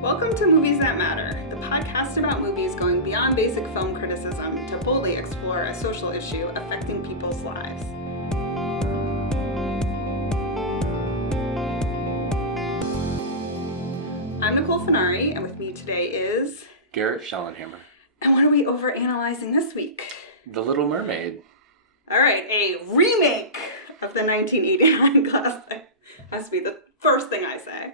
Welcome to Movies That Matter, the podcast about movies going beyond basic film criticism to boldly explore a social issue affecting people's lives. I'm Nicole Finari, and with me today is... Garret Schellenhammer. And what are we overanalyzing this week? The Little Mermaid. All right, a remake of the 1989 classic. Has to be the first thing I say.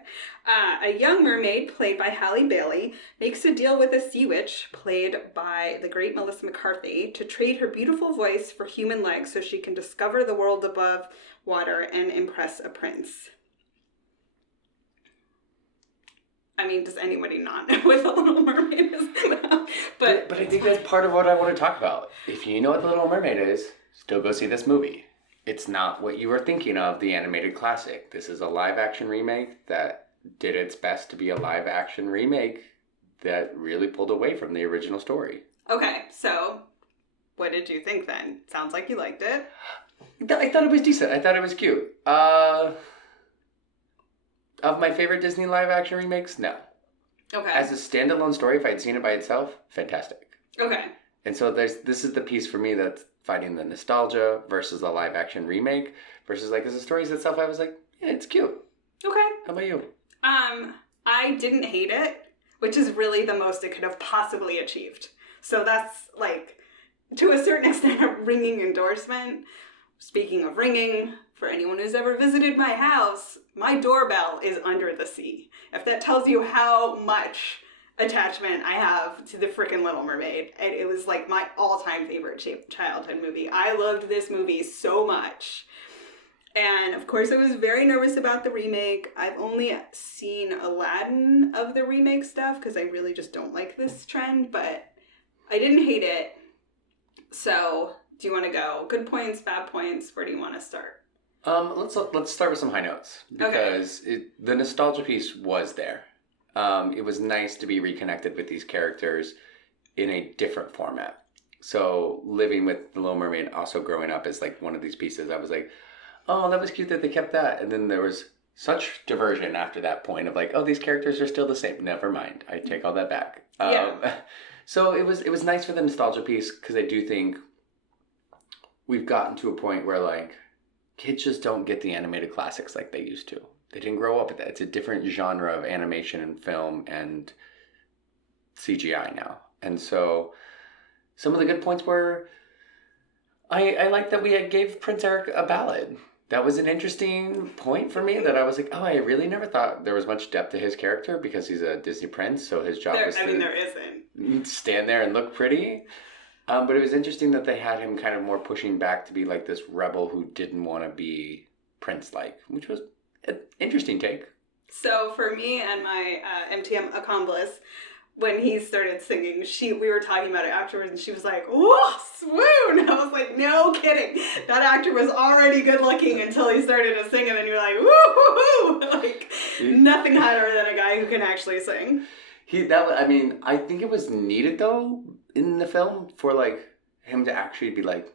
A young mermaid, played by Halle Bailey, makes a deal with a sea witch, played by the great Melissa McCarthy, to trade her beautiful voice for human legs so she can discover the world above water and impress a prince. I mean, does anybody not know what The Little Mermaid is about? But I think that's part of what I want to talk about. If you know what The Little Mermaid is, still go see this movie. It's not what you were thinking of, the animated classic. This is a live-action remake that did its best to be a live-action remake that really pulled away from the original story. Okay, so what did you think then? Sounds like you liked it. I thought it was decent. I thought it was cute. Of my favorite Disney live-action remakes, no. Okay. As a standalone story, if I had seen it by itself, fantastic. Okay. And so this is the piece for me that's fighting the nostalgia versus a live-action remake versus, like, as a story itself, I was like, yeah, it's cute. Okay. How about you? I didn't hate it, which is really the most it could have possibly achieved. So that's, like, to a certain extent, a ringing endorsement. Speaking of ringing, for anyone who's ever visited my house, my doorbell is under the sea. If that tells you how much attachment I have to the frickin' Little Mermaid. It was like my all-time favorite childhood movie. I loved this movie so much. And of course I was very nervous about the remake. I've only seen Aladdin of the remake stuff because I really just don't like this trend, but I didn't hate it. So, do you want to go good points, bad points? Where do you want to start? Let's start with some high notes because the nostalgia piece was there. It was nice to be reconnected with these characters in a different format. So living with The Little Mermaid, also growing up as like one of these pieces, I was like, oh, that was cute that they kept that. And then there was such diversion after that point of like, oh, these characters are still the same. Never mind. I take all that back. So it was nice for the nostalgia piece because I do think we've gotten to a point where like kids just don't get the animated classics like they used to. They didn't grow up with that. It's a different genre of animation and film and CGI now. And so some of the good points were, I like that we gave Prince Eric a ballad. That was an interesting point for me that I was like, oh, I really never thought there was much depth to his character because he's a Disney prince. So his job there isn't stand there and look pretty. But it was interesting that they had him kind of more pushing back to be like this rebel who didn't want to be prince-like, which was an interesting take. So for me and my MTM accomplice, when he started singing, we were talking about it afterwards, and she was like, "Whoa, swoon!" I was like, "No kidding." That actor was already good looking until he started to sing, and then you're like, "Woo-hoo-hoo!" Like nothing hotter than a guy who can actually sing. I think it was needed though in the film for like him to actually be like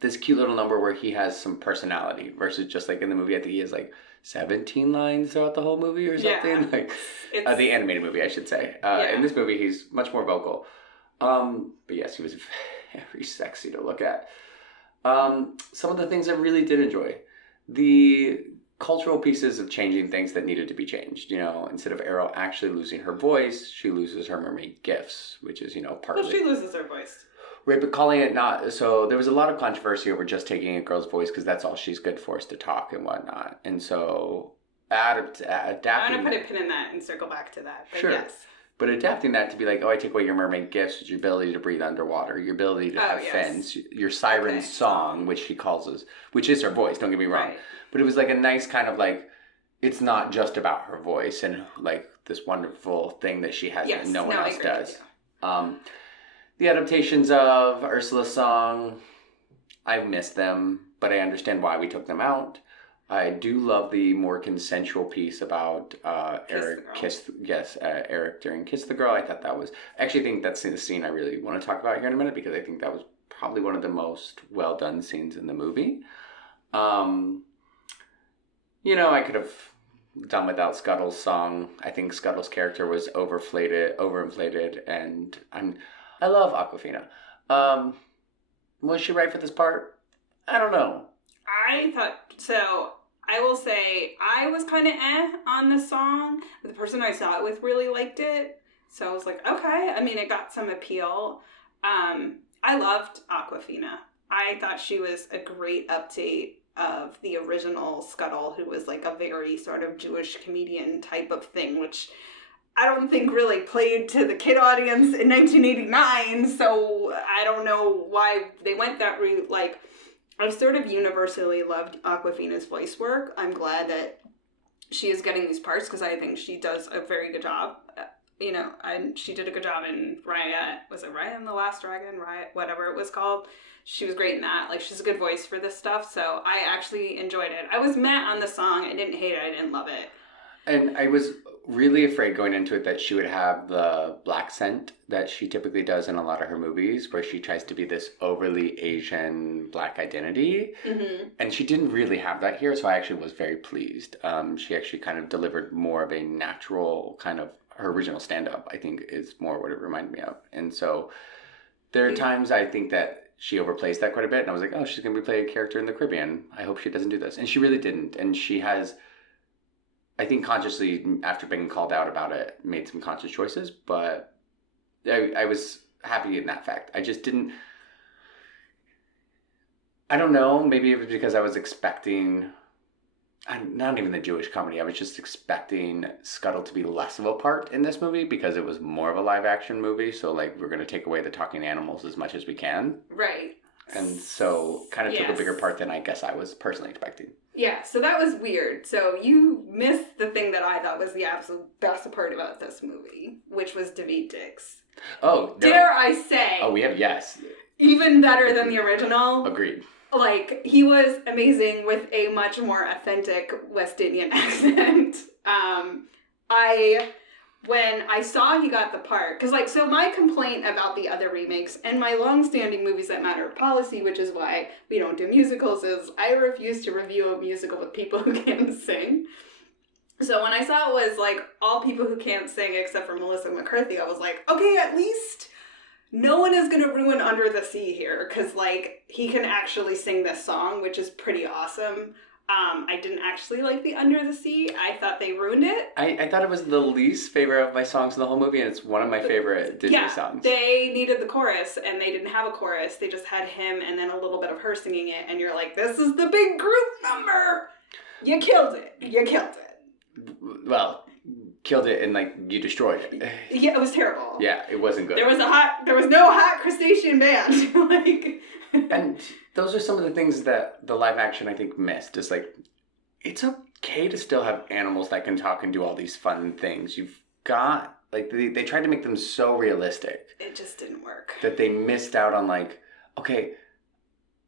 this cute little number where he has some personality versus just like in the movie I think he has like 17 lines throughout the whole movie or something. Like the animated movie I should say. In this movie he's much more vocal. But yes, he was very sexy to look at. Some of the things I really did enjoy. The cultural pieces of changing things that needed to be changed. You know, instead of Ariel actually losing her voice, she loses her mermaid gifts, which is, partly... Well, she loses her voice. Right, but calling it not... So there was a lot of controversy over just taking a girl's voice because that's all she's good for is to talk and whatnot. And so adapting... I'm going to put a pin in that and circle back to that. But sure. Yes. But adapting that to be like, oh, I take away your mermaid gifts, which is your ability to breathe underwater, your ability to have fins, your siren song, which she calls us, which is her voice, don't get me wrong. Right. But it was like a nice kind of like, it's not just about her voice and like this wonderful thing that she has that no one else does. The adaptations of Ursula's song, I miss them, but I understand why we took them out. I do love the more consensual piece about Eric during Kiss the Girl. I thought that was... I actually think that's the scene I really want to talk about here in a minute because I think that was probably one of the most well-done scenes in the movie. I could have done without Scuttle's song. I think Scuttle's character was overinflated, and I love Aquafina. Was she right for this part? I don't know. I thought so. I will say I was kind of on the song. The person I saw it with really liked it, so I was like, okay. I mean, it got some appeal. I loved Aquafina. I thought she was a great update of the original Scuttle, who was like a very sort of Jewish comedian type of thing, which I don't think really played to the kid audience in 1989. So I don't know why they went that route. Like, I've sort of universally loved Aquafina's voice work. I'm glad that she is getting these parts because I think she does a very good job. And she did a good job in Raya. Was it Raya and the Last Dragon? Raya, whatever it was called. She was great in that. Like, she's a good voice for this stuff. So I actually enjoyed it. I was mad on the song. I didn't hate it. I didn't love it. And I was really afraid going into it that she would have the black scent that she typically does in a lot of her movies, where she tries to be this overly Asian black identity. Mm-hmm. And she didn't really have that here, so I actually was very pleased. She actually kind of delivered more of a natural kind of, her original stand-up, I think, is more what it reminded me of. And so there are times I think that she overplays that quite a bit, and I was like, oh, she's going to be playing a character in the Caribbean. I hope she doesn't do this. And she really didn't. And she has, I think, consciously, after being called out about it, made some conscious choices, but I was happy in that fact. I just didn't, I don't know, maybe it was because I was expecting, not even the Jewish comedy, I was just expecting Scuttle to be less of a part in this movie because it was more of a live action movie, so like we're going to take away the talking animals as much as we can. Right. And so kind of took a bigger part than I guess I was personally expecting. Yeah, so that was weird. So you missed the thing that I thought was the absolute best part about this movie, which was Daveed Diggs. Oh, no. Dare I say? Oh, we have yes. Even better than the original. Agreed. Like, he was amazing with a much more authentic West Indian accent. When I saw he got the part, because, like, so my complaint about the other remakes and my long-standing Movies That Matter policy, which is why we don't do musicals, is I refuse to review a musical with people who can't sing. So when I saw it was, like, all people who can't sing except for Melissa McCarthy, I was like, okay, at least no one is going to ruin Under the Sea here, because, like, he can actually sing this song, which is pretty awesome. I didn't actually like the Under the Sea. I thought they ruined it. I thought it was the least favorite of my songs in the whole movie, and it's one of my favorite Disney songs. They needed the chorus, and they didn't have a chorus. They just had him and then a little bit of her singing it, and you're like, this is the big group number! You killed it. You killed it. Well, killed it and, like, you destroyed it. Yeah, it was terrible. Yeah, it wasn't good. There was no hot crustacean band. Like... And those are some of the things that the live action, I think, missed. Just like, it's okay to still have animals that can talk and do all these fun things. You've got, like, they tried to make them so realistic. It just didn't work. That they missed out on, like, okay,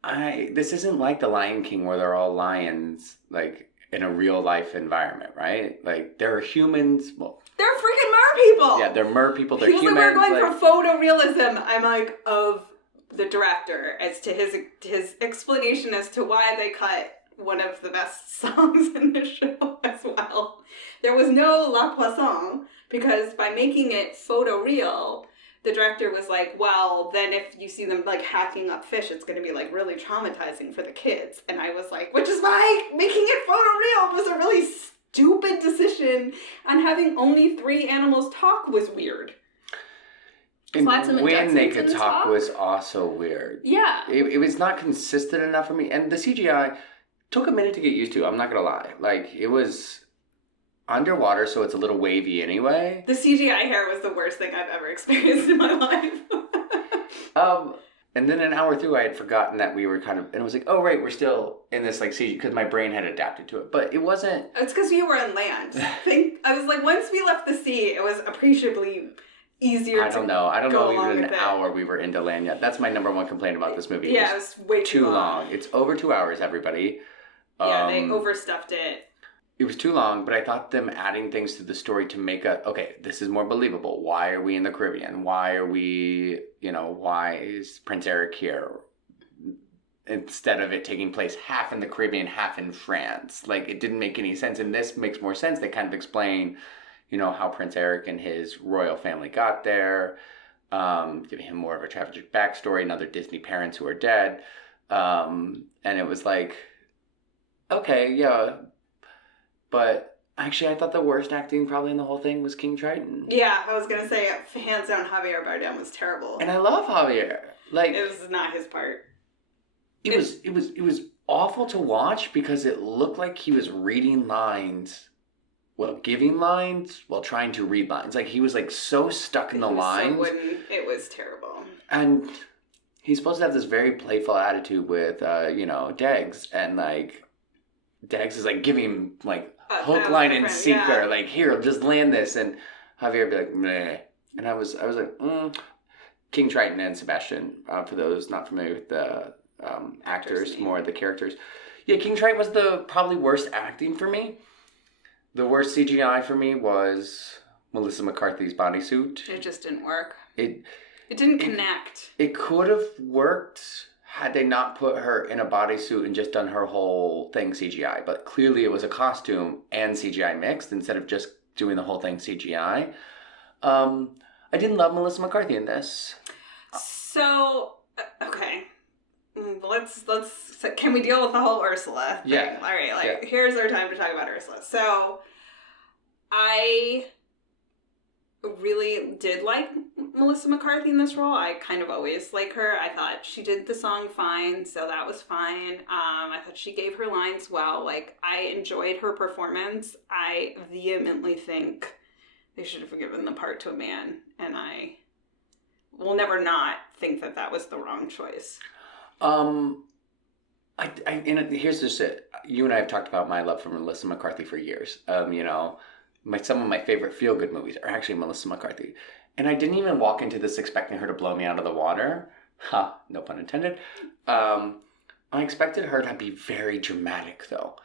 this isn't like The Lion King where they're all lions, like, in a real life environment, right? Like, there are humans, well... They're freaking mer people! Yeah, they're mer people, they're humans. We're going for photorealism. I'm like, of the director as to his explanation as to why they cut one of the best songs in the show as well. There was no La Poisson because by making it photoreal, the director was like, well, then if you see them like hacking up fish, it's going to be like really traumatizing for the kids. And I was like, which is why making it photoreal was a really stupid decision, and having only 3 animals talk was weird. And when they could talk was also weird. Yeah. It was not consistent enough for me. And the CGI took a minute to get used to, I'm not going to lie. Like, it was underwater, so it's a little wavy anyway. The CGI hair was the worst thing I've ever experienced in my life. And then an hour through, I had forgotten that we were kind of... And I was like, oh, right, we're still in this, like, CGI, because my brain had adapted to it. But it wasn't... It's because we were on land. I was like, once we left the sea, it was appreciably... easier I don't know even an hour we were into land yet. That's my number one complaint about this movie. Yeah, it was way too long. It's over 2 hours, everybody. Yeah, they overstuffed it. It was too long, but I thought them adding things to the story to make okay, this is more believable. Why are we in the Caribbean? Why are we, why is Prince Eric here? instead of it taking place half in the Caribbean, half in France. Like, it didn't make any sense, and this makes more sense. They kind of explain, you know, how Prince Eric and his royal family got there, giving him more of a tragic backstory, and other Disney parents who are dead. And it was like, okay, yeah, but actually I thought the worst acting probably in the whole thing was King Triton. Yeah, I was gonna say, hands down, Javier Bardem was terrible. And I love Javier. Like, it was not his part. It was awful to watch because it looked like he was reading lines, well, giving lines while trying to read lines. Like, he was like so stuck in the lines. So wooden. It was terrible. And he's supposed to have this very playful attitude with, you know, Degs, and like Degs is like giving him like hook, line, and sinker. Yeah. Like, here, just land this, and Javier would be like, meh. And I was like, King Triton and Sebastian. For those not familiar with the actors, more the characters. Yeah, King Triton was the probably worst acting for me. The worst CGI for me was Melissa McCarthy's bodysuit. It just didn't work. It didn't connect. It could have worked had they not put her in a bodysuit and just done her whole thing CGI. But clearly it was a costume and CGI mixed instead of just doing the whole thing CGI. I didn't love Melissa McCarthy in this. So, okay. Let's can we deal with the whole Ursula thing? Yeah. All right, here's our time to talk about Ursula. So, I really did like Melissa McCarthy in this role. I kind of always like her. I thought she did the song fine, so that was fine. I thought she gave her lines well. Like, I enjoyed her performance. I vehemently think they should have given the part to a man, and I will never not think that that was the wrong choice. Here's just it. You and I have talked about my love for Melissa McCarthy for years. You know, some of my favorite feel-good movies are actually Melissa McCarthy. And I didn't even walk into this expecting her to blow me out of the water. Ha, no pun intended. I expected her to be very dramatic, though.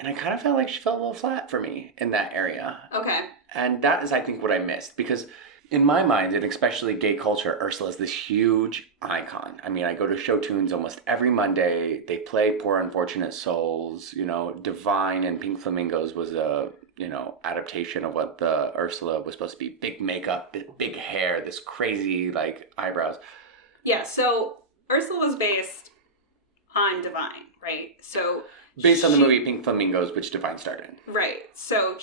And I kind of felt like she fell a little flat for me in that area. Okay. And that is, I think, what I missed. Because in my mind, and especially gay culture, Ursula is this huge icon. I mean, I go to show tunes almost every Monday. They play Poor Unfortunate Souls. You know, Divine and Pink Flamingos was a, you know, adaptation of what the Ursula was supposed to be. Big makeup, big hair, this crazy, like, eyebrows. Yeah, so Ursula was based on Divine, right? So based on the movie Pink Flamingos, which Divine starred in. Right. So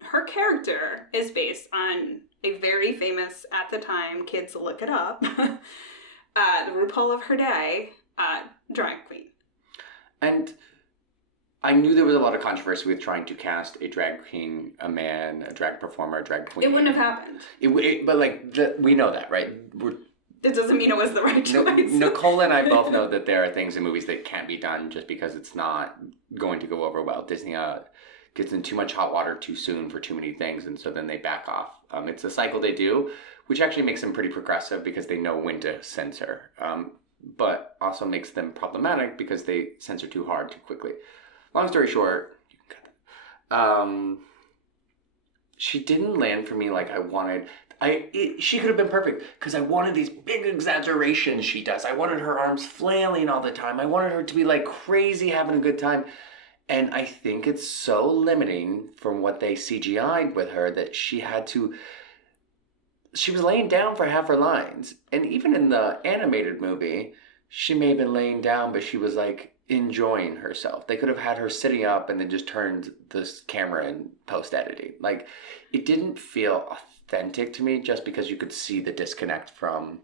her character is based on a very famous, at the time, kids look it up, the RuPaul of her day, drag queen. And I knew there was a lot of controversy with trying to cast a drag king, a man, a drag performer, a drag queen. It wouldn't have happened. But like, we know that, right? It doesn't mean it was the right choice. Nicole and I both know that there are things in movies that can't be done just because it's not going to go over well. Disney gets in too much hot water too soon for too many things, and so then they back off. It's a cycle they do, which actually makes them pretty progressive because they know when to censor, but also makes them problematic because they censor too hard too quickly. Long story short, she didn't land for me like I wanted. She could have been perfect because I wanted these big exaggerations she does. I wanted her arms flailing all the time. I wanted her to be like crazy having a good time. And I think it's so limiting from what they CGI'd with her that she was laying down for half her lines. And even in the animated movie, she may have been laying down, but she was like enjoying herself. They could have had her sitting up and then just turned this camera in post-editing. Like, it didn't feel authentic to me just because you could see the disconnect from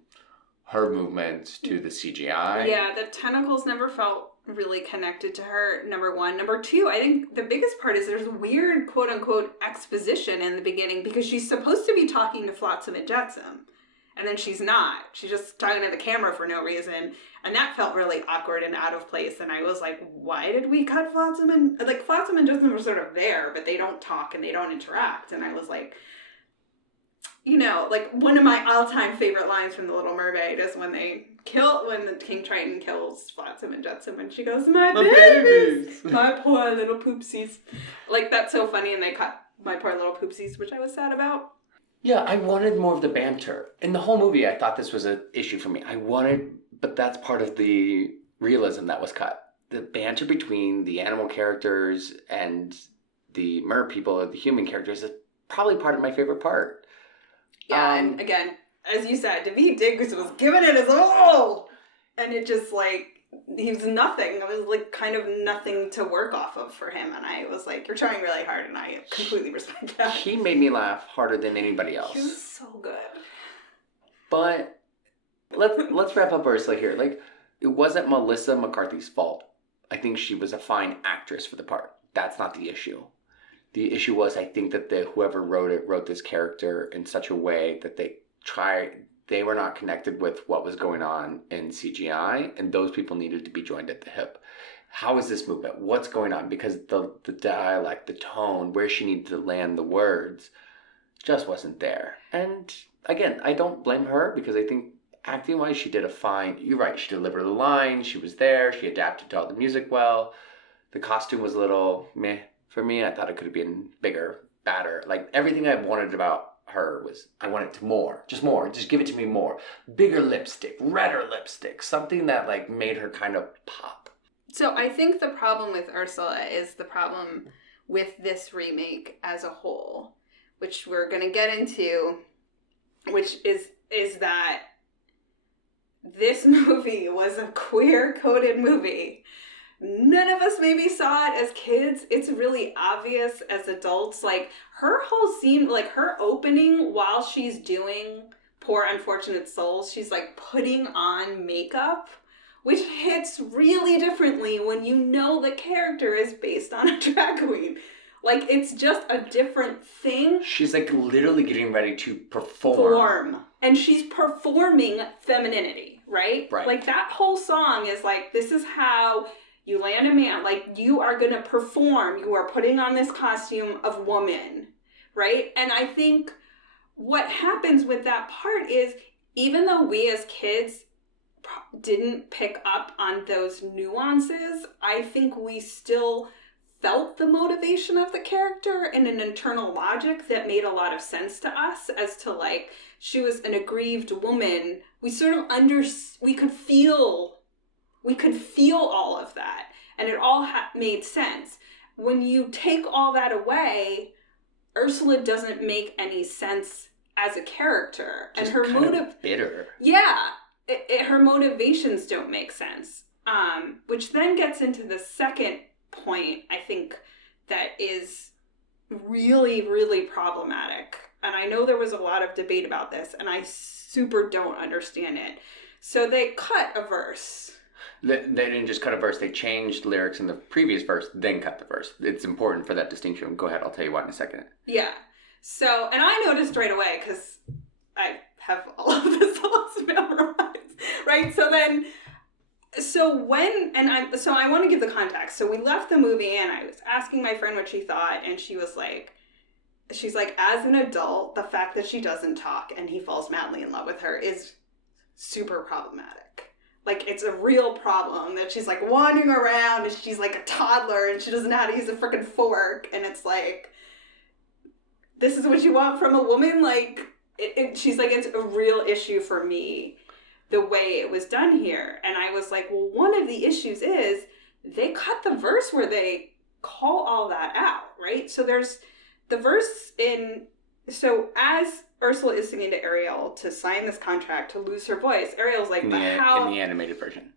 her movements to the CGI. Yeah, the tentacles never felt really connected to her, number one. Number two, I think the biggest part is there's weird quote-unquote exposition in the beginning because she's supposed to be talking to Flotsam and Jetsam. And then she's not. She's just talking to the camera for no reason. And that felt really awkward and out of place. And I was like, why did we cut Flotsam and... Like, Flotsam and Jetsam were sort of there, but they don't talk and they don't interact. And I was like... You know, like, one of my all-time favorite lines from The Little Mermaid is when the King Triton kills Flotsam and Jetsam, and she goes, my babies! My poor little poopsies. Like, that's so funny, and they cut my poor little poopsies, which I was sad about. Yeah, I wanted more of the banter. In the whole movie, I thought this was an issue for me. But that's part of the realism that was cut. The banter between the animal characters and the mer people or the human characters is probably part of my favorite part. Yeah, and again, as you said, Daveed Diggs was giving it his all! And it just, like, he was nothing. It was, like, kind of nothing to work off of for him. And I was like, you're trying really hard, and I completely respect that. He made me laugh harder than anybody else. He was so good. But let's wrap up Ursula here. Like, it wasn't Melissa McCarthy's fault. I think she was a fine actress for the part. That's not the issue. The issue was, I think that whoever wrote this character in such a way that they were not connected with what was going on in CGI, and those people needed to be joined at the hip. How is this movement? What's going on? Because the dialect, the tone, where she needed to land the words, just wasn't there. And again, I don't blame her, because I think acting-wise, she did a fine... You're right, she delivered the line, she was there, she adapted to all the music well. The costume was a little meh for me. I thought it could have been bigger, badder. Like, everything I wanted about her was, I wanted more, just give it to me more. Bigger lipstick, redder lipstick, something that, like, made her kind of pop. So I think the problem with Ursula is the problem with this remake as a whole, which we're going to get into, which is that this movie was a queer-coded movie. None of us maybe saw it as kids. It's really obvious as adults. Like, her whole scene, like, her opening while she's doing Poor Unfortunate Souls, she's, like, putting on makeup, which hits really differently when you know the character is based on a drag queen. Like, it's just a different thing. She's, like, literally getting ready to perform. And she's performing femininity, right? Right. Like, that whole song is like, this is how you land a man. Like, you are going to perform. You are putting on this costume of woman, right? And I think what happens with that part is, even though we as kids didn't pick up on those nuances, I think we still felt the motivation of the character and an internal logic that made a lot of sense to us as to, like, she was an aggrieved woman. We sort of we could feel all of that, and it all made sense. When you take all that away, Ursula doesn't make any sense as a character. Just and her motive bitter. Yeah, her motivations don't make sense. Which then gets into the second point, I think, that is really, really problematic. And I know there was a lot of debate about this, and I super don't understand it. So they cut a verse. They didn't just cut a verse. They changed lyrics in the previous verse, then cut the verse. It's important for that distinction. Go ahead. I'll tell you why in a second. Yeah. So, and I noticed right away, because I have all of the songs memorized, right? So I want to give the context. So we left the movie, and I was asking my friend what she thought, and she's like, as an adult, the fact that she doesn't talk and he falls madly in love with her is super problematic. Like, it's a real problem that she's, like, wandering around, and she's, like, a toddler, and she doesn't know how to use a freaking fork, and it's like, this is what you want from a woman? Like, she's like, it's a real issue for me, the way it was done here. And I was like, well, one of the issues is they cut the verse where they call all that out, right? So there's the verse so as Ursula is singing to Ariel to sign this contract to lose her voice, Ariel's like, but how... In the animated version.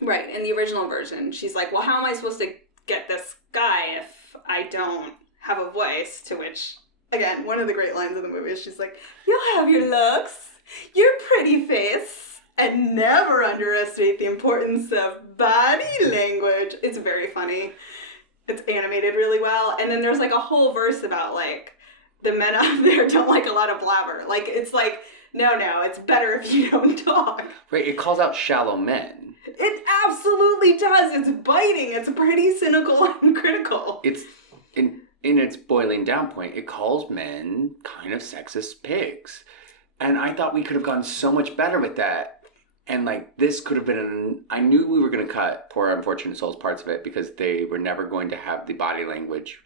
Right, in the original version. She's like, well, how am I supposed to get this guy if I don't have a voice? To which, again, one of the great lines of the movie is she's like, you'll have your looks, your pretty face, and never underestimate the importance of body language. It's very funny. It's animated really well. And then there's, like, a whole verse about, like, the men out there don't like a lot of blabber. Like, it's like, no, it's better if you don't talk. Right, it calls out shallow men. It absolutely does. It's biting. It's pretty cynical and critical. It's, in its boiling down point, it calls men kind of sexist pigs. And I thought we could have gone so much better with that. And, like, this could have been... I knew we were going to cut Poor Unfortunate Souls parts of it because they were never going to have the body language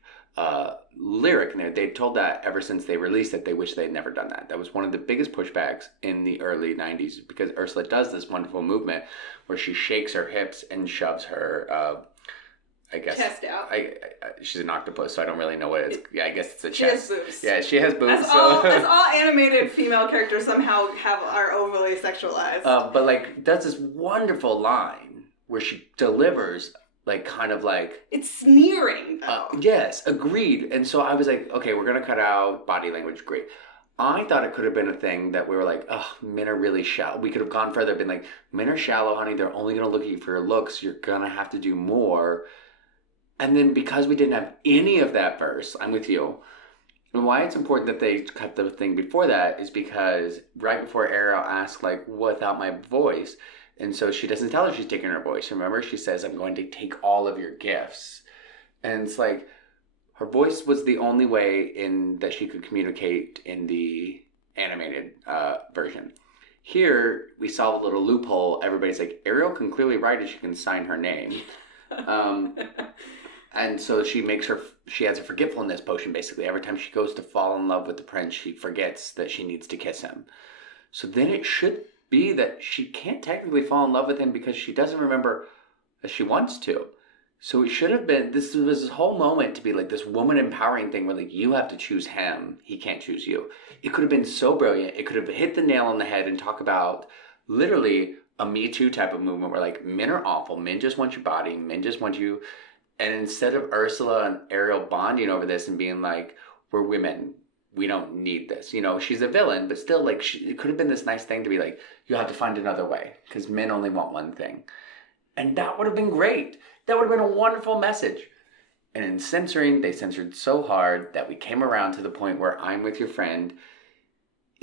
lyric in there. They told that ever since they released it, they wish they'd never done that. That was one of the biggest pushbacks in the early 90s because Ursula does this wonderful movement where she shakes her hips and shoves her, I guess. Chest out. She's an octopus, so I don't really know what it's. Yeah, I guess it's a She chest. has boobs. Yeah, she has boobs. As all animated female characters somehow are overly sexualized. But like, that's this wonderful line where she delivers. Like, kind of like... It's sneering, though. Yes, agreed. And so I was like, okay, we're going to cut out body language. Great. I thought it could have been a thing that we were like, oh, men are really shallow. We could have gone further, been like, men are shallow, honey. They're only going to look at you for your looks. You're going to have to do more. And then because we didn't have any of that verse, I'm with you. And why it's important that they cut the thing before that is because right before Ariel asked, like, without my voice... And so she doesn't tell her she's taking her voice. Remember, she says, I'm going to take all of your gifts. And it's like, her voice was the only way in that she could communicate in the animated version. Here, we saw the little loophole. Everybody's like, Ariel can clearly write and she can sign her name. And so she has a forgetfulness potion, basically. Every time she goes to fall in love with the prince, she forgets that she needs to kiss him. So then it should be that she can't technically fall in love with him because she doesn't remember that she wants to. So it should have been, this was this whole moment to be like this woman empowering thing where like, you have to choose him, he can't choose you. It could have been so brilliant. It could have hit the nail on the head and talk about literally a Me Too type of movement where like, men are awful, men just want your body, men just want you. And instead of Ursula and Ariel bonding over this and being like, we're women, we don't need this. You know, she's a villain, but still, like, it could have been this nice thing to be like, you have to find another way because men only want one thing. And that would have been great. That would have been a wonderful message. And in censoring, they censored so hard that we came around to the point where I'm with your friend,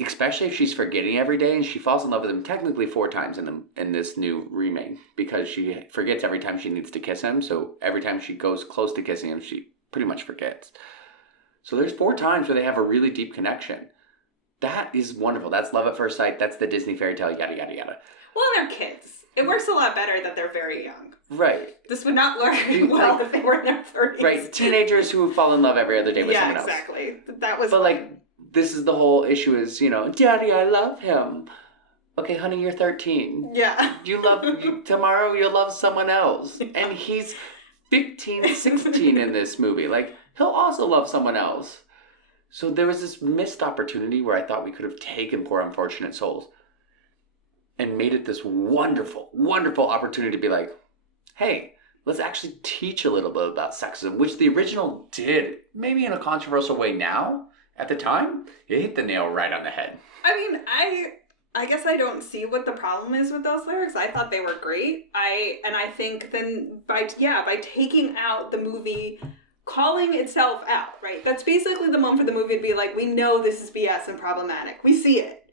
especially if she's forgetting every day and she falls in love with him technically 4 times in this new remake because she forgets every time she needs to kiss him. So every time she goes close to kissing him, she pretty much forgets. So there's 4 times where they have a really deep connection. That is wonderful. That's love at first sight. That's the Disney fairy tale, yada, yada, yada. Well, they're kids. It works a lot better that they're very young. Right. This would not work well if they were in their 30s. Right. Teenagers who fall in love every other day with someone else. Yeah, exactly. That was... But, like, this is the whole issue is, you know, Daddy, I love him. Okay, honey, you're 13. Yeah. Tomorrow you'll love someone else. Yeah. And he's 15, 16 in this movie. Like... He'll also love someone else. So there was this missed opportunity where I thought we could have taken poor unfortunate souls and made it this wonderful, wonderful opportunity to be like, hey, let's actually teach a little bit about sexism, which the original did, maybe in a controversial way now. At the time, it hit the nail right on the head. I mean, I guess I don't see what the problem is with those lyrics. I thought they were great. I think then by taking out the movie... calling itself out, right? That's basically the moment for the movie to be like, we know this is BS and problematic. We see it.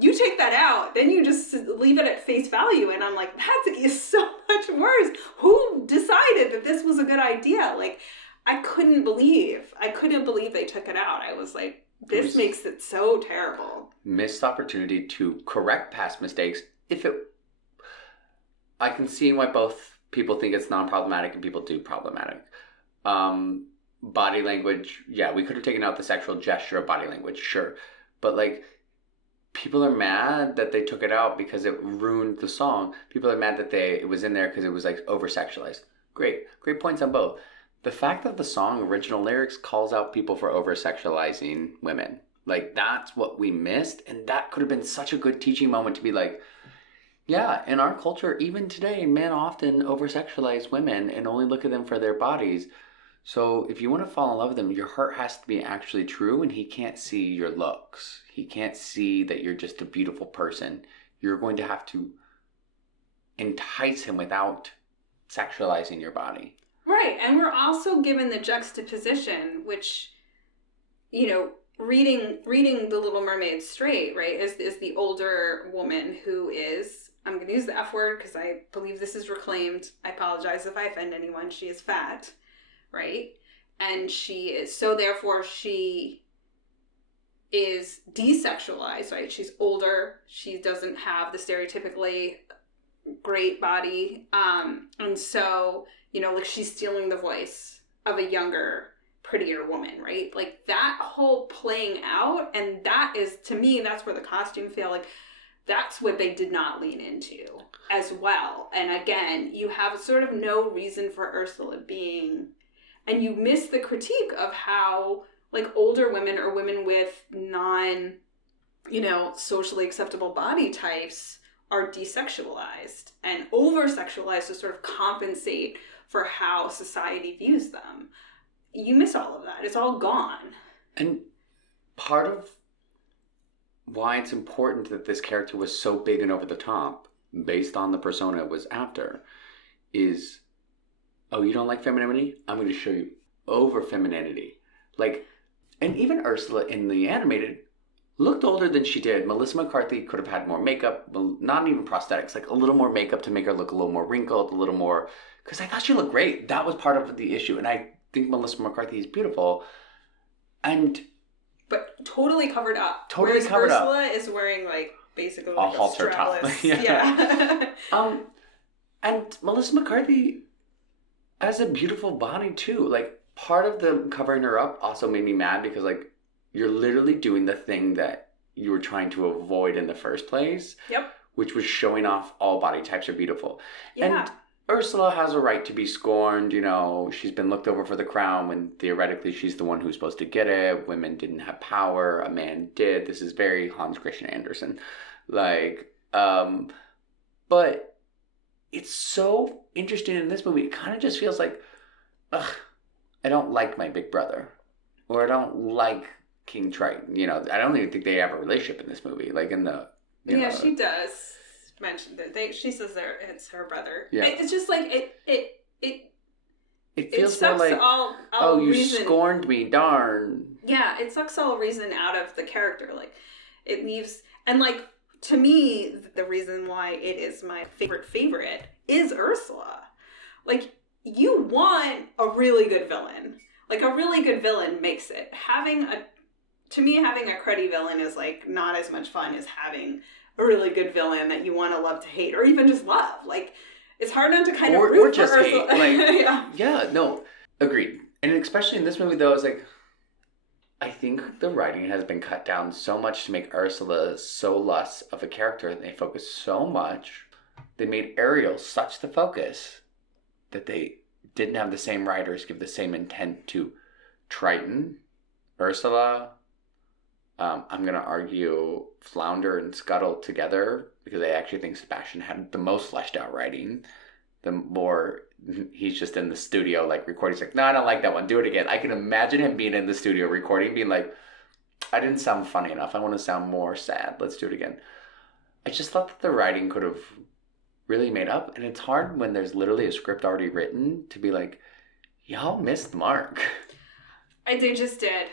You take that out, then you just leave it at face value. And I'm like, that is so much worse. Who decided that this was a good idea? Like, I couldn't believe they took it out. I was like, this makes it so terrible. Missed opportunity to correct past mistakes. I can see why both people think it's non-problematic and people do problematic. Body language, yeah, we could have taken out the sexual gesture of body language, sure. But, like, people are mad that they took it out because it ruined the song. People are mad that it was in there because it was, like, over-sexualized. Great points on both. The fact that the song original lyrics calls out people for over-sexualizing women, like, that's what we missed. And that could have been such a good teaching moment to be like, yeah, in our culture, even today, men often over-sexualize women and only look at them for their bodies. So if you want to fall in love with him, your heart has to be actually true, and he can't see your looks. He can't see that you're just a beautiful person. You're going to have to entice him without sexualizing your body. Right, and we're also given the juxtaposition, which, you know, reading The Little Mermaid straight, right, is the older woman who is, I'm going to use the F word because I believe this is reclaimed. I apologize if I offend anyone. She is fat. Right? And she is desexualized, right? She's older. She doesn't have the stereotypically great body. And so, you know, like she's stealing the voice of a younger prettier woman, right? Like that whole playing out, and that is, to me, that's where the costume fail. Like that's what they did not lean into as well. And again, you have sort of no reason for Ursula being, and you miss the critique of how like older women or women with non, socially acceptable body types are desexualized and over-sexualized to sort of compensate for how society views them. You miss all of that. It's all gone. And part of why it's important that this character was so big and over the top, based on the persona it was after, is, oh, you don't like femininity? I'm going to show you over femininity. Like, and even Ursula in the animated looked older than she did. Melissa McCarthy could have had more makeup, not even prosthetics, like a little more makeup to make her look a little more wrinkled, a little more, because I thought she looked great. That was part of the issue. And I think Melissa McCarthy is beautiful. But totally covered up. Totally covered Ursula up. Ursula is wearing like basically a like halter top. Yeah. And Melissa McCarthy has a beautiful body too. Like part of the covering her up also made me mad because like you're literally doing the thing that you were trying to avoid in the first place. Yep. Which was showing off all body types are beautiful. Yeah. And Ursula has a right to be scorned. She's been looked over for the crown when theoretically she's the one who's supposed to get it. Women didn't have power. A man did. This is very Hans Christian Andersen. But it's so interesting in this movie. It kind of just feels like, ugh, I don't like my big brother. Or I don't like King Triton. I don't even think they have a relationship in this movie. Like in the... she does mention that she says it's her brother. Yeah. It's just like it feels sucks more like all you reason. Scorned me, darn. Yeah, it sucks all reason out of the character. Like it leaves, and like to me, the reason why it is my favorite is Ursula. Like you want a really good villain. Like a really good villain makes it. Having a cruddy villain is like not as much fun as having a really good villain that you want to love to hate, or even just love. Like it's hard not to kind of root or just for hate. Ursula. Like, yeah, no, agreed. And especially in this movie, though, I was like, I think the writing has been cut down so much to make Ursula so less of a character, and they focus so much. They made Ariel such the focus that they didn't have the same writers give the same intent to Triton, Ursula. I'm going to argue Flounder and Scuttle together because I actually think Sebastian had the most fleshed out writing. The more he's just in the studio like recording. He's like, no, I don't like that one. Do it again. I can imagine him being in the studio recording, being like, I didn't sound funny enough. I want to sound more sad. Let's do it again. I just thought that the writing could have really made up. And it's hard when there's literally a script already written to be like, y'all missed the mark. They just did.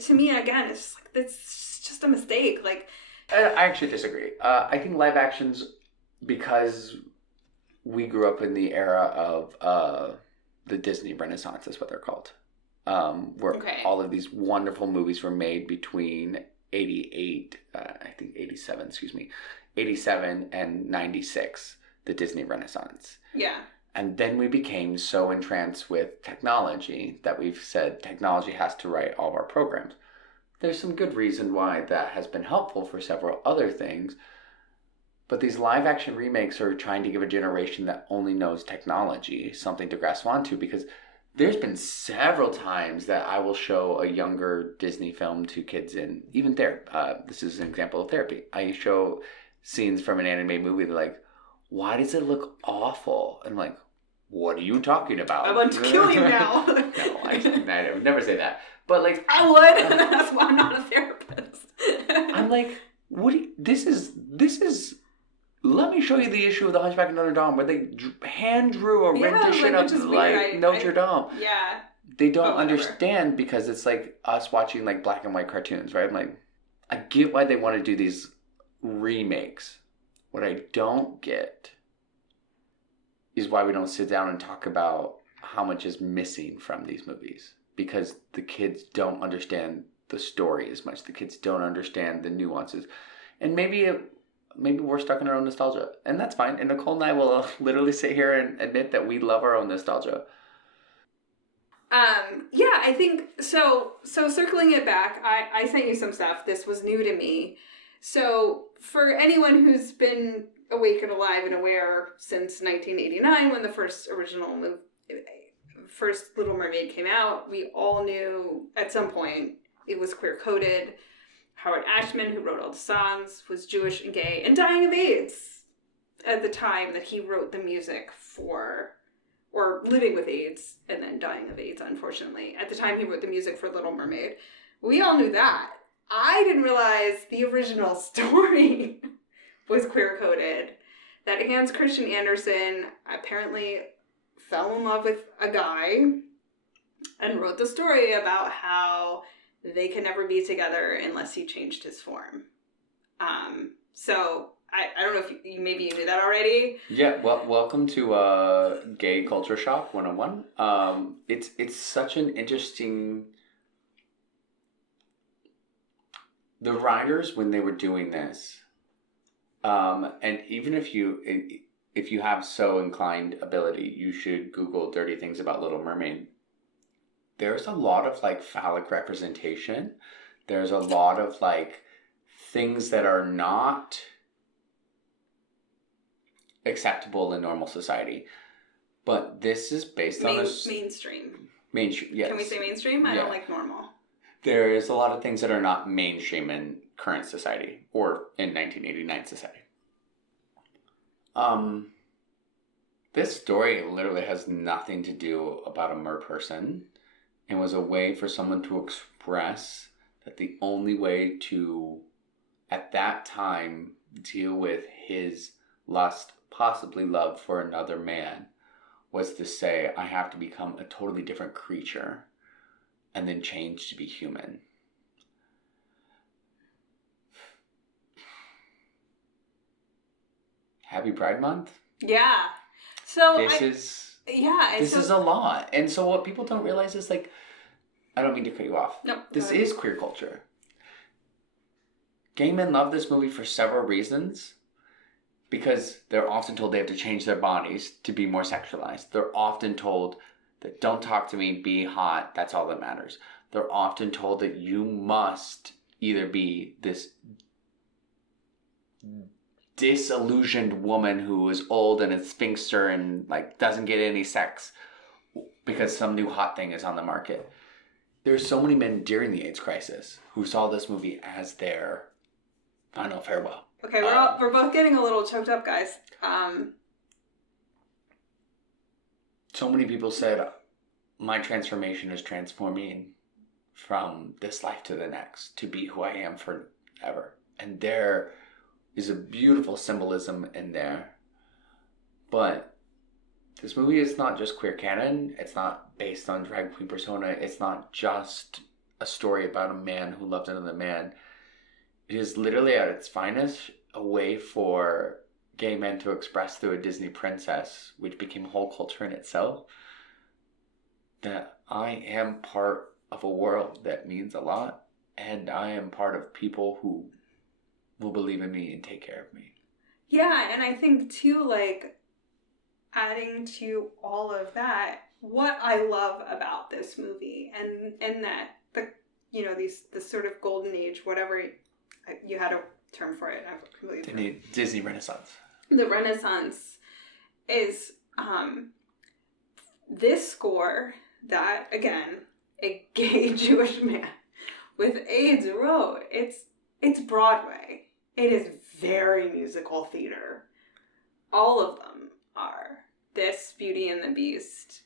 To me, again, it's just like, it's just a mistake. Like, I actually disagree. I think live actions, because we grew up in the era of the Disney Renaissance, is what they're called. Where all of these wonderful movies were made between 87 and 96, the Disney Renaissance. Yeah. And then we became so entranced with technology that we've said technology has to write all of our programs. There's some good reason why that has been helpful for several other things. But these live action remakes are trying to give a generation that only knows technology something to grasp onto, because there's been several times that I will show a younger Disney film to kids in even therapy. This is an example of therapy. I show scenes from an anime movie. They're like, why does it look awful? And I'm like, what are you talking about? I want to kill you now. No, I would never say that. But like, I would. That's why I'm not a therapist. I'm like, this is. Let me show you the issue of the Hunchback of Notre Dame where they hand drew a rendition of like Notre Dame. Yeah. They don't understand because it's like us watching like black and white cartoons, right? I'm like, I get why they want to do these remakes. What I don't get is why we don't sit down and talk about how much is missing from these movies. Because the kids don't understand the story as much. The kids don't understand the nuances. And maybe maybe we're stuck in our own nostalgia. And that's fine. And Nicole and I will literally sit here and admit that we love our own nostalgia. Yeah, I think, so circling it back, I sent you some stuff. This was new to me. So for anyone who's been awake and alive and aware since 1989, when the first Little Mermaid came out, we all knew at some point it was queer-coded. Howard Ashman, who wrote all the songs, was Jewish and gay and dying of AIDS at the time that he wrote the music for, or living with AIDS and then dying of AIDS, unfortunately. At the time he wrote the music for Little Mermaid. We all knew that. I didn't realize the original story was queer-coded. That Hans Christian Andersen apparently fell in love with a guy and wrote the story about how they could never be together unless he changed his form. So I don't know if you maybe you knew that already. Yeah, well, welcome to Gay Culture Shock 101. It's such an interesting... The writers, when they were doing this, and even if you have so inclined ability, you should Google dirty things about Little Mermaid. There's a lot of like phallic representation. There's a lot of like things that are not acceptable in normal society. But this is based on mainstream. Mainstream, yes. Can we say mainstream? I don't like normal. There is a lot of things that are not mainstream in current society or in 1989 society. This story literally has nothing to do about a mer person. It was a way for someone to express that the only way to, at that time, deal with his lust, possibly love for another man, was to say, I have to become a totally different creature and then change to be human. Happy Pride Month? Yeah. So this is a lot. And so what people don't realize is like, I don't mean to cut you off. No. This is queer culture. Gay men love this movie for several reasons. Because they're often told they have to change their bodies to be more sexualized. They're often told that don't talk to me, be hot, that's all that matters. They're often told that you must either be this disillusioned woman who is old and a sphinxer and like doesn't get any sex because some new hot thing is on the market. There's so many men during the AIDS crisis who saw this movie as their final farewell. Okay, we're both getting a little choked up, guys. So many people said, my transformation is transforming from this life to the next to be who I am forever. And there is a beautiful symbolism in there. But this movie is not just queer canon. It's not based on drag queen persona. It's not just a story about a man who loved another man. It is literally at its finest a way for gay men to express through a Disney princess, which became a whole culture in itself, that I am part of a world that means a lot, and I am part of people who will believe in me and take care of me. Yeah, and I think too, like, adding to all of that, what I love about this movie, and that this sort of golden age, whatever you had a term for it, I've completely Disney Renaissance. The Renaissance is this score that, again, a gay Jewish man with AIDS wrote. It's Broadway. It is very musical theater. All of them are. This, Beauty and the Beast,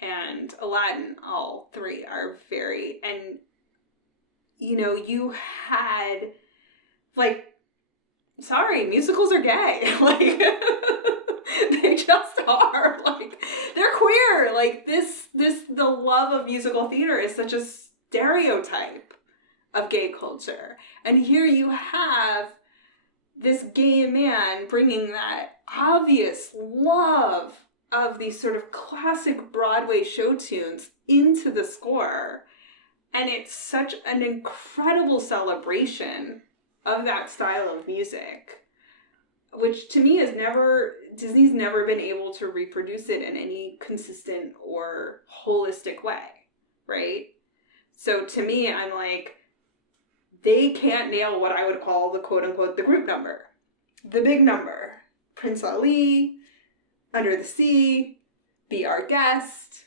and Aladdin, all three are very, and you had, like, sorry, musicals are gay. Like, they just are. Like, they're queer. Like, the love of musical theater is such a stereotype of gay culture. And here you have this gay man bringing that obvious love of these sort of classic Broadway show tunes into the score. And it's such an incredible celebration of that style of music, which to me Disney's never been able to reproduce it in any consistent or holistic way, right? So to me, I'm like, they can't nail what I would call the quote-unquote the group number. The big number. Prince Ali, Under the Sea, Be Our Guest.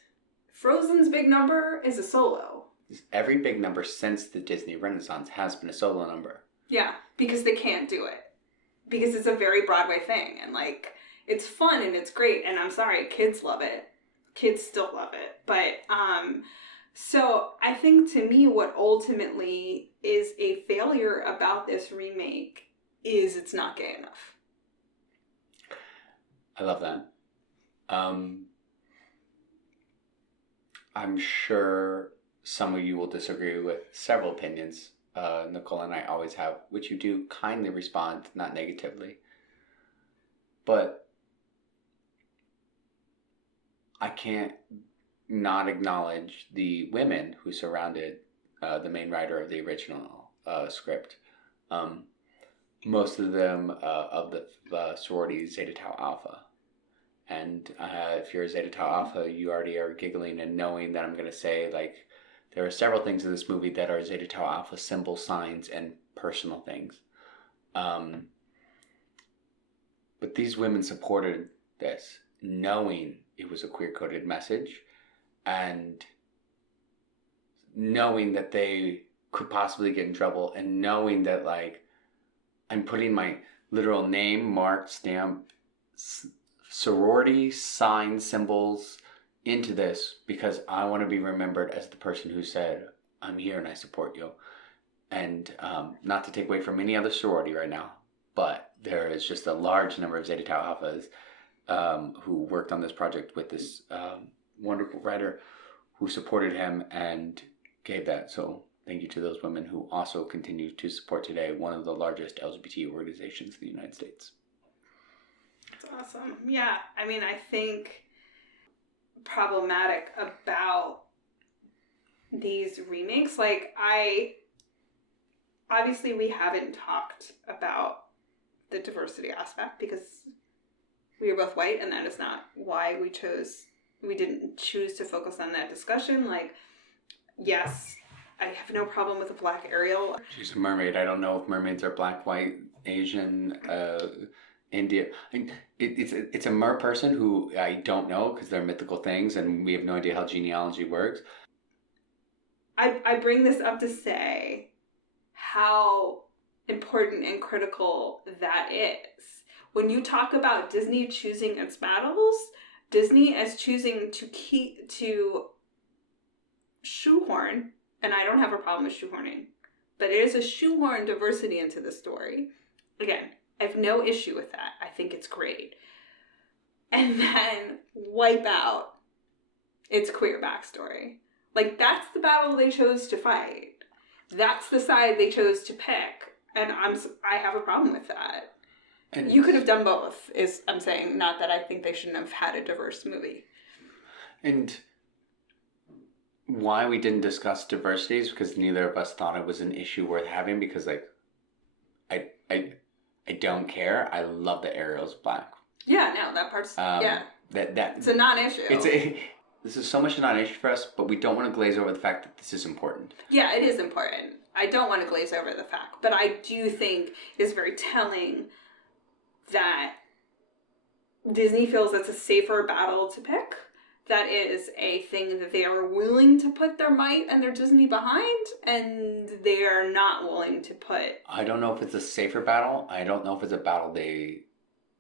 Frozen's big number is a solo. Every big number since the Disney Renaissance has been a solo number. Yeah, because they can't do it. Because it's a very Broadway thing. And, like, it's fun and it's great. And I'm sorry, kids love it. Kids still love it. But, so I think to me what ultimately is a failure about this remake is it's not gay enough. I love that. I'm sure some of you will disagree with several opinions. Nicole and I always have, which you do kindly respond, not negatively. But I can't not acknowledge the women who surrounded the main writer of the original script. Most of them of the sorority Zeta Tau Alpha. And if you're a Zeta Tau Alpha, you already are giggling and knowing that I'm going to say, like, there are several things in this movie that are Zeta Tau Alpha symbol signs and personal things. But these women supported this, knowing it was a queer-coded message and knowing that they could possibly get in trouble and knowing that, like, I'm putting my literal name, mark, stamp, sorority, sign, symbols into this because I want to be remembered as the person who said, I'm here and I support you. And not to take away from any other sorority right now, but there is just a large number of Zeta Tau Alphas who worked on this project with this wonderful writer who supported him and gave that. So thank you to those women who also continue to support today one of the largest LGBT organizations in the United States. That's awesome. Yeah, I mean, I think problematic about these remakes, like, obviously we haven't talked about the diversity aspect because we are both white and that is not why we didn't choose to focus on that discussion. Like, yes, I have no problem with a black Ariel. She's a mermaid. I don't know if mermaids are black, white, Asian, India. I mean, it's a mer person who I don't know because they're mythical things and we have no idea how genealogy works. I bring this up to say how important and critical that is. When you talk about Disney choosing its battles, Disney is choosing to shoehorn, and I don't have a problem with shoehorning, but it is a shoehorn diversity into the story. Again, I have no issue with that. I think it's great. And then wipe out its queer backstory. Like, that's the battle they chose to fight. That's the side they chose to pick. And I have a problem with that. And you could have done both, I'm saying. Not that I think they shouldn't have had a diverse movie. And why we didn't discuss diversity is because neither of us thought it was an issue worth having because, like, I don't care. I love that Ariel's black. Yeah, no, that part's, yeah. That it's a non-issue. This is so much a non-issue for us, but we don't want to glaze over the fact that this is important. Yeah, it is important. I don't want to glaze over the fact, but I do think it's very telling that Disney feels it's a safer battle to pick. That is a thing that they are willing to put their might and their Disney behind, and they are not willing to put... I don't know if it's a safer battle. I don't know if it's a battle they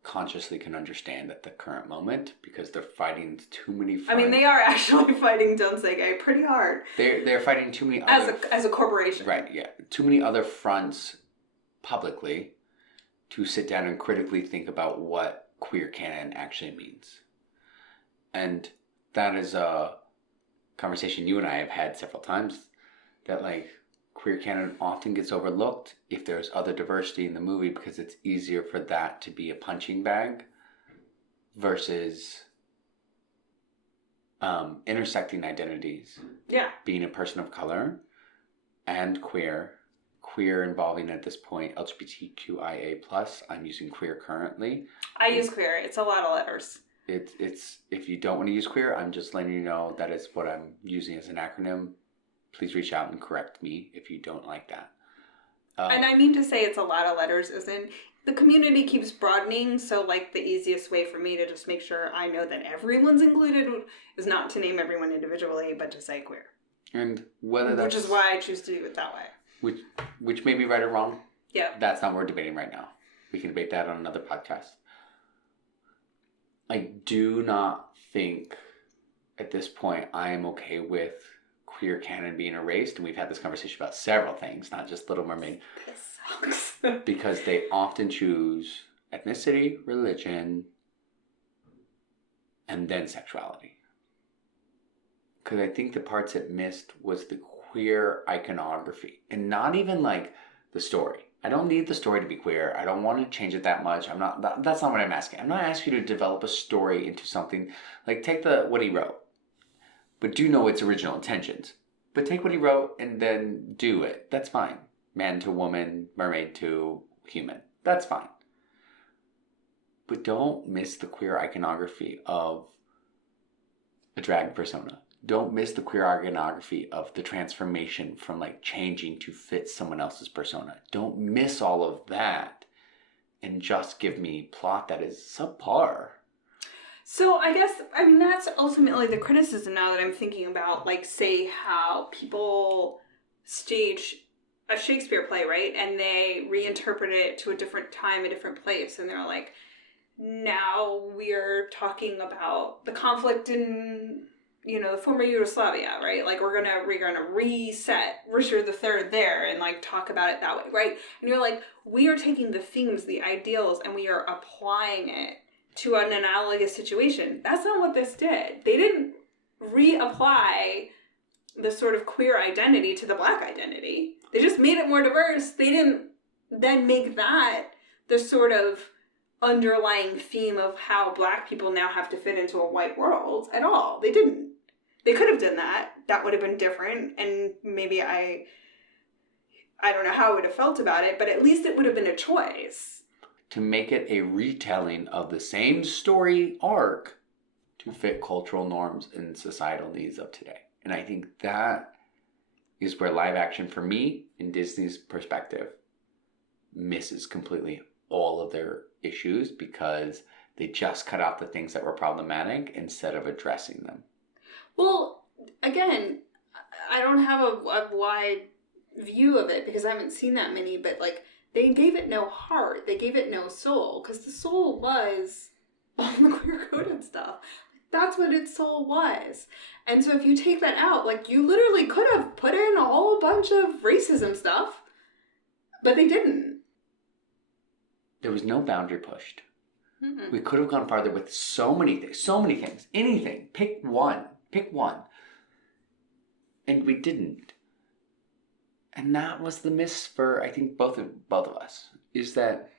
consciously can understand at the current moment, because they're fighting too many fronts. I mean, they are actually fighting Don't Say Gay pretty hard. They're fighting too many other... As a corporation. Right, yeah. Too many other fronts publicly to sit down and critically think about what queer canon actually means. And that is a conversation you and I have had several times, that, like, queer canon often gets overlooked if there's other diversity in the movie because it's easier for that to be a punching bag versus intersecting identities. Yeah. Being a person of color and queer queer involving at this point LGBTQIA+. I'm using queer currently. I use queer. It's a lot of letters. It's if you don't want to use queer, I'm just letting you know that is what I'm using as an acronym. Please reach out and correct me if you don't like that. And I mean to say it's a lot of letters, as in the community keeps broadening, so like the easiest way for me to just make sure I know that everyone's included is not to name everyone individually, but to say queer. And whether that's... Which is why I choose to do it that way. Which may be right or wrong. Yeah. That's not what we're debating right now. We can debate that on another podcast. I do not think at this point I am okay with queer canon being erased, and we've had this conversation about several things, not just Little Mermaid. This sucks. Because they often choose ethnicity, religion, and then sexuality. Because I think the parts it missed was the queer iconography, and not even like the story. I don't need the story to be queer. I don't want to change it that much. That's not what I'm asking. I'm not asking you to develop a story into something like take what he wrote, but do know its original intentions. But take what he wrote and then do it. That's fine. Man to woman, mermaid to human. That's fine. But don't miss the queer iconography of a drag persona. Don't miss the queer iconography of the transformation from like changing to fit someone else's persona. Don't miss all of that and just give me plot that is subpar. So I guess, I mean, that's ultimately the criticism now that I'm thinking about, like, say how people stage a Shakespeare play, right? And they reinterpret it to a different time, a different place. And they're like, now we're talking about the conflict in, you know, the former Yugoslavia, right? Like, we're gonna reset Richard III there and, like, talk about it that way, right? And you're like, we are taking the themes, the ideals, and we are applying it to an analogous situation. That's not what this did. They didn't reapply the sort of queer identity to the Black identity. They just made it more diverse. They didn't then make that the sort of underlying theme of how Black people now have to fit into a white world at all. They didn't. They could have done that. That would have been different. And maybe I don't know how I would have felt about it, but at least it would have been a choice. To make it a retelling of the same story arc to fit cultural norms and societal needs of today. And I think that is where live action, for me, in Disney's perspective, misses completely all of their issues because they just cut out the things that were problematic instead of addressing them. Well, again, I don't have a wide view of it because I haven't seen that many, but like, they gave it no heart. They gave it no soul. Because the soul was all the queer-coded stuff. That's what its soul was. And so if you take that out, like, you literally could have put in a whole bunch of racism stuff. But they didn't. There was no boundary pushed. Mm-hmm. We could have gone farther with so many things. Anything. Pick one. And we didn't. And that was the miss for, I think, both of us, is that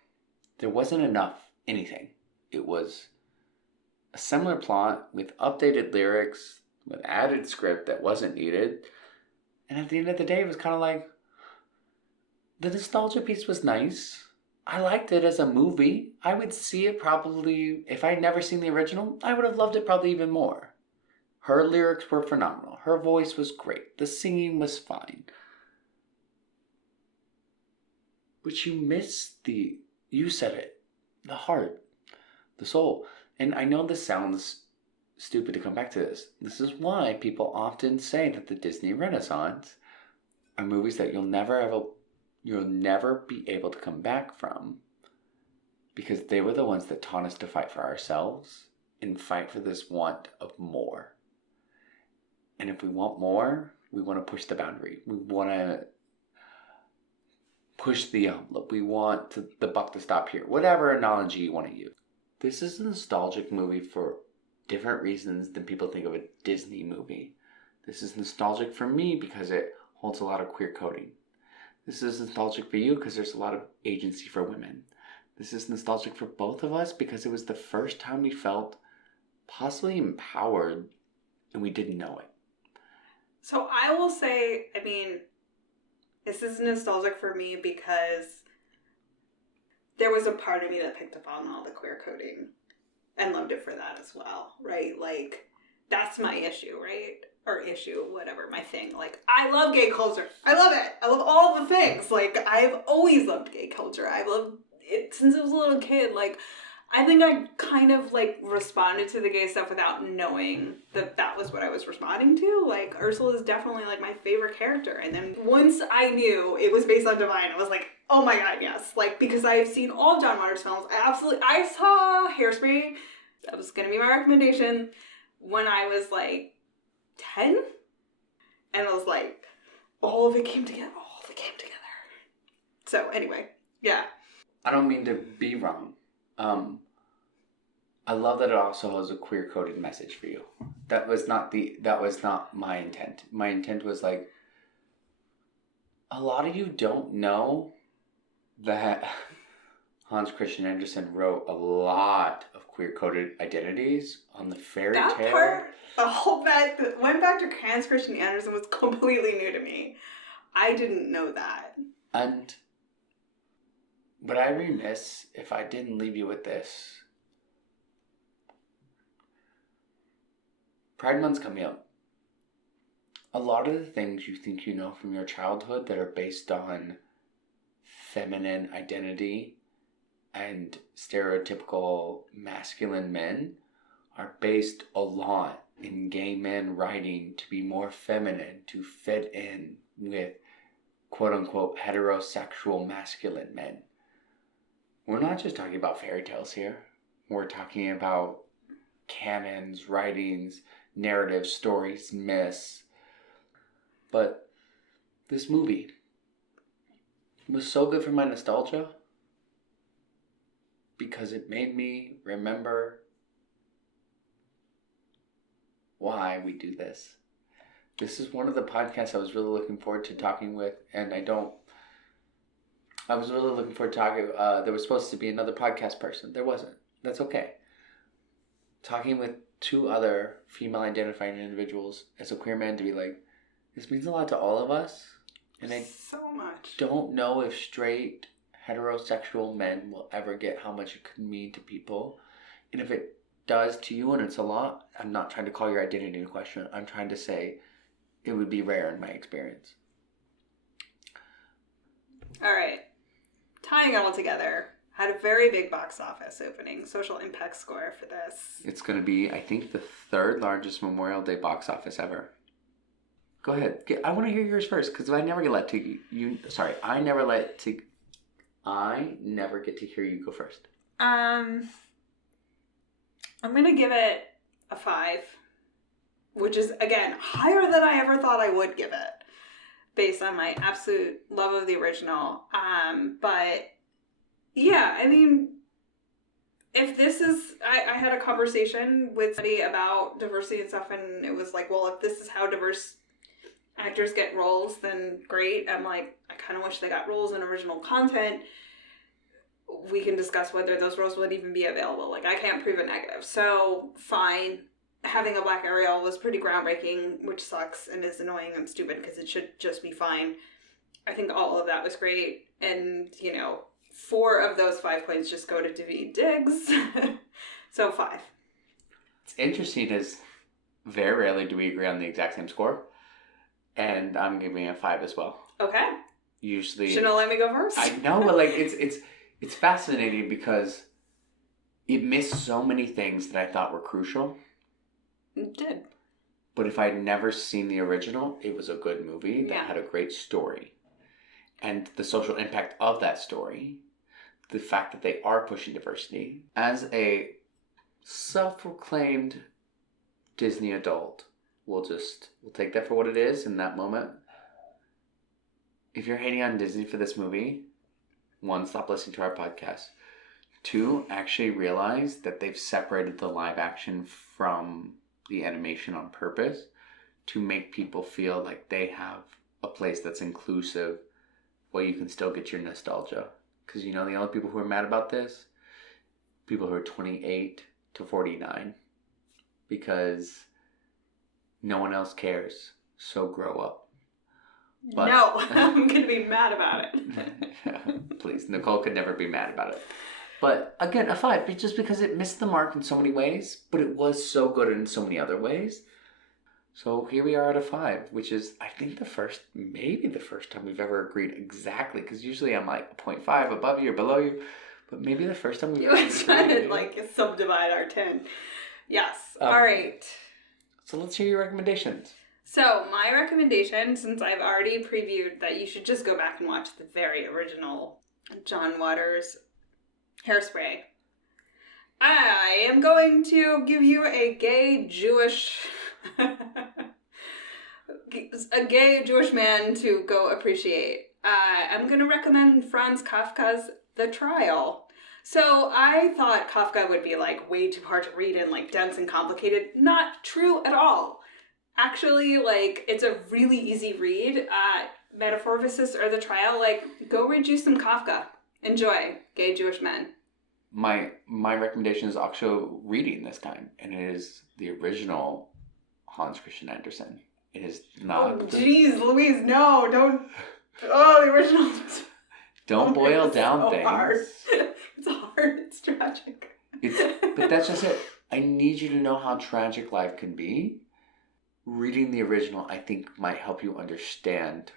there wasn't enough anything. It was a similar plot with updated lyrics, with added script that wasn't needed. And at the end of the day, it was kind of like, the nostalgia piece was nice. I liked it as a movie. I would see it probably, if I'd never seen the original, I would have loved it probably even more. Her lyrics were phenomenal. Her voice was great. The singing was fine. But you missed you said it, the heart, the soul. And I know this sounds stupid to come back to this. This is why people often say that the Disney Renaissance are movies that you'll never be able to come back from, because they were the ones that taught us to fight for ourselves and fight for this want of more. And if we want more, we want to push the boundary. We want to push the envelope. We want the buck to stop here. Whatever analogy you want to use. This is a nostalgic movie for different reasons than people think of a Disney movie. This is nostalgic for me because it holds a lot of queer coding. This is nostalgic for you because there's a lot of agency for women. This is nostalgic for both of us because it was the first time we felt possibly empowered and we didn't know it. So I will say, I mean, this is nostalgic for me because there was a part of me that picked up on all the queer coding and loved it for that as well, right? Like, that's my issue, right? Or issue, whatever, my thing. Like, I love gay culture. I love it. I love all the things. Like, I've always loved gay culture. I've loved it since I was a little kid. Like, I think I kind of, like, responded to the gay stuff without knowing that that was what I was responding to. Like, Ursula is definitely, like, my favorite character. And then once I knew it was based on Divine, I was like, oh my god, yes. Like, because I've seen all of John Waters' films. I saw Hairspray. That was going to be my recommendation when I was, like, 10? And I was like, all of it came together. So, anyway, yeah. I don't mean to be wrong. I love that it also has a queer coded message for you. That was not my intent. My intent was like, a lot of you don't know that Hans Christian Andersen wrote a lot of queer coded identities on the fairy tale. That part, the whole that went back to Hans Christian Andersen was completely new to me. I didn't know that. And would I remiss if I didn't leave you with this? Pride Month's coming up. A lot of the things you think you know from your childhood that are based on feminine identity and stereotypical masculine men are based a lot in gay men writing to be more feminine, to fit in with quote-unquote heterosexual masculine men. We're not just talking about fairy tales here. We're talking about canons, writings, narratives, stories, myths. But this movie was so good for my nostalgia because it made me remember why we do this. This is one of the podcasts I was really looking forward to talking with, and I was really looking forward to talking. There was supposed to be another podcast person. There wasn't. That's okay. Talking with two other female identifying individuals as a queer man to be like, this means a lot to all of us. And I so much. Don't know if straight heterosexual men will ever get how much it could mean to people. And if it does to you and it's a lot, I'm not trying to call your identity into question. I'm trying to say it would be rare in my experience. All right. Tying it all together, had a very big box office opening, social impact score for this. It's going to be, I think, the third largest Memorial Day box office ever. Go ahead. I want to hear yours first, because I never get to hear you go first. I'm going to give it a 5, which is, again, higher than I ever thought I would give it, based on my absolute love of the original. But, yeah, I mean, if this is... I had a conversation with somebody about diversity and stuff, and it was like, well, if this is how diverse actors get roles, then great. I'm like, I kind of wish they got roles in original content. We can discuss whether those roles would even be available. Like, I can't prove a negative. So, fine. Having a black Ariel was pretty groundbreaking, which sucks and is annoying and stupid because it should just be fine. I think all of that was great. And, 4 of those 5 points just go to Daveed Diggs. So, 5. It's interesting is very rarely do we agree on the exact same score. And I'm giving it a 5 as well. Okay. Usually... Shouldn't have let me go first? I know, but it's fascinating because it missed so many things that I thought were crucial. It did. But if I'd never seen the original, it was a good movie that had a great story. And the social impact of that story, the fact that they are pushing diversity. As a self-proclaimed Disney adult, we'll take that for what it is in that moment. If you're hating on Disney for this movie, 1, stop listening to our podcast. 2, actually realize that they've separated the live action from the animation on purpose to make people feel like they have a place that's inclusive where you can still get your nostalgia. Because the only people who are mad about this? People who are 28 to 49. Because no one else cares. So grow up. Yeah. But no, I'm going to be mad about it. Please, Nicole could never be mad about it. But again, a 5, just because it missed the mark in so many ways, but it was so good in so many other ways. So here we are at a 5, which is, I think, maybe the first time we've ever agreed exactly, because usually I'm like 0.5 above you or below you, but maybe the first time we've ever agreed. You trying to like subdivide our 10. Yes. All right. So let's hear your recommendations. So my recommendation, since I've already previewed that you should just go back and watch the very original John Waters Hairspray, I am going to give you a gay Jewish man to go appreciate. I'm going to recommend Franz Kafka's The Trial. So I thought Kafka would be like way too hard to read and like dense and complicated. Not true at all. Actually, like, it's a really easy read. Metamorphosis or The Trial, like, go read you some Kafka. Enjoy, gay Jewish men. My recommendation is also reading this time, and it is the original Hans Christian Andersen. It is not. Oh, jeez, Louise, no, don't. Oh, the original. Don't boil down so things. Hard. It's hard. It's tragic. But that's just it. I need you to know how tragic life can be. Reading the original, I think, might help you understand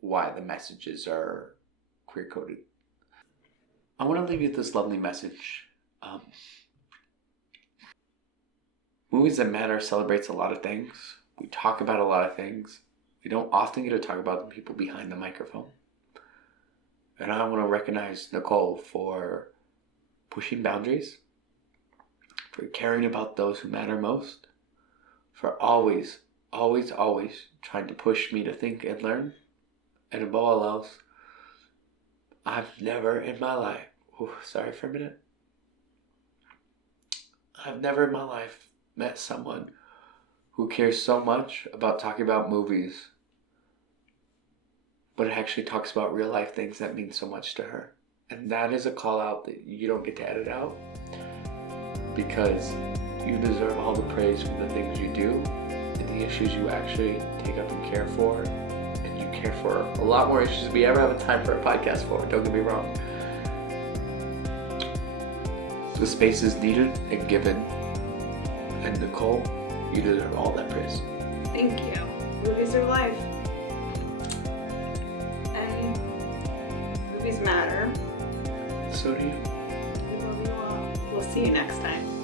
why the messages are queer-coded. I want to leave you with this lovely message. Movies That Matter celebrates a lot of things. We talk about a lot of things. We don't often get to talk about the people behind the microphone. And I want to recognize Nicole for pushing boundaries, for caring about those who matter most, for always, always, always trying to push me to think and learn. And above all else, I've never in my life, sorry for a minute, I've never in my life met someone who cares so much about talking about movies, but actually talks about real life things that mean so much to her. And that is a call out that you don't get to edit out, because you deserve all the praise for the things you do and the issues you actually take up and care for. And you care for a lot more issues than we ever have a time for a podcast for. Don't get me wrong. The space is needed and given. And Nicole, you deserve all that praise. Thank you. Movies are life. And movies matter. So do you. We love you all. We'll see you next time.